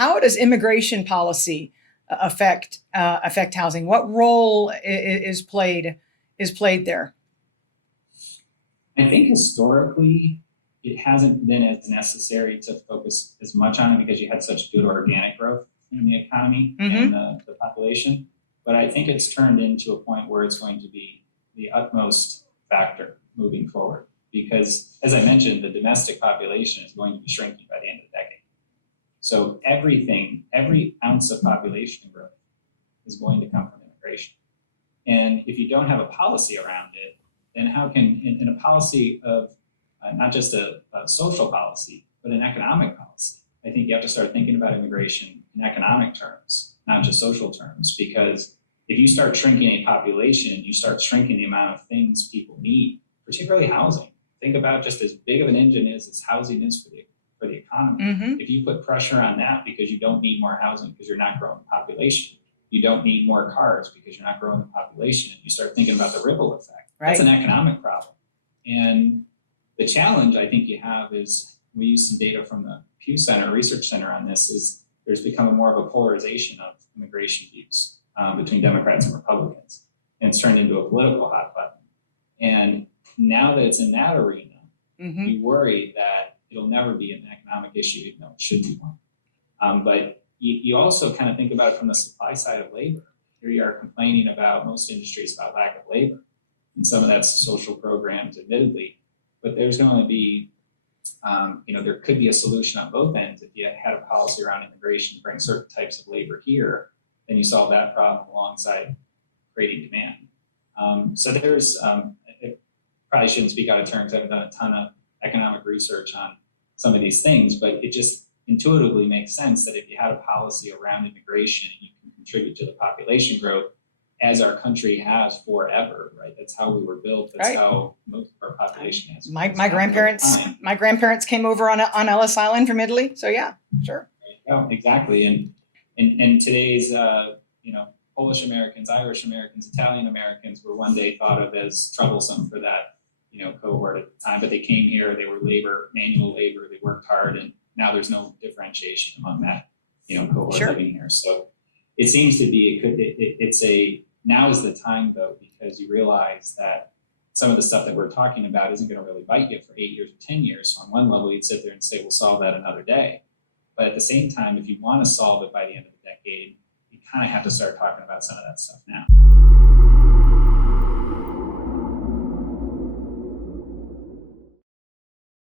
how does immigration policy affect housing? What role is played there? I think historically it hasn't been as necessary to focus as much on it because you had such good organic growth in the economy and the population. But I think it's turned into a point where it's going to be the utmost factor moving forward. Because, as I mentioned, the domestic population is going to be shrinking by the end of the decade. So every ounce of population growth is going to come from immigration. And if you don't have a policy around it, then how can, in a policy of not just a social policy, but an economic policy, I think you have to start thinking about immigration in economic terms, not just social terms, because if you start shrinking a population, you start shrinking the amount of things people need, particularly housing. Think about just as big of an engine as housing is for the economy. If you put pressure on that because you don't need more housing because you're not growing the population, you don't need more cars because you're not growing the population, and you start thinking about the ripple effect. Right. That's an economic problem. And the challenge I think you have is, we use some data from the Pew Center Research Center on this, is there's become a more of a polarization of immigration views between Democrats and Republicans. And it's turned into a political hot button. And now that it's in that arena, you worry that it'll never be an economic issue, even though it should be one. But you also kind of think about it from the supply side of labor. Here you are complaining about most industries about lack of labor. And some of that's social programs, admittedly. But there's going to be, there could be a solution on both ends. If you had a policy around immigration to bring certain types of labor here, then you solve that problem alongside creating demand. So there's, probably shouldn't speak out of turn because I haven't done a ton of economic research on some of these things, but it just intuitively makes sense that if you had a policy around immigration, you can contribute to the population growth, as our country has forever, right? That's how we were built. That's how most of our population has. My grandparents came over on Ellis Island from Italy, so yeah, sure. Oh, exactly, and today's Polish Americans, Irish Americans, Italian Americans were one day thought of as troublesome for that cohort at the time, but they came here, they were manual labor, they worked hard, and now there's no differentiation among that cohort living here. So it seems to be now is the time though, because you realize that some of the stuff that we're talking about isn't going to really bite you for 8 years or 10 years. So on one level, you'd sit there and say, we'll solve that another day. But at the same time, if you want to solve it by the end of the decade, you kind of have to start talking about some of that stuff now.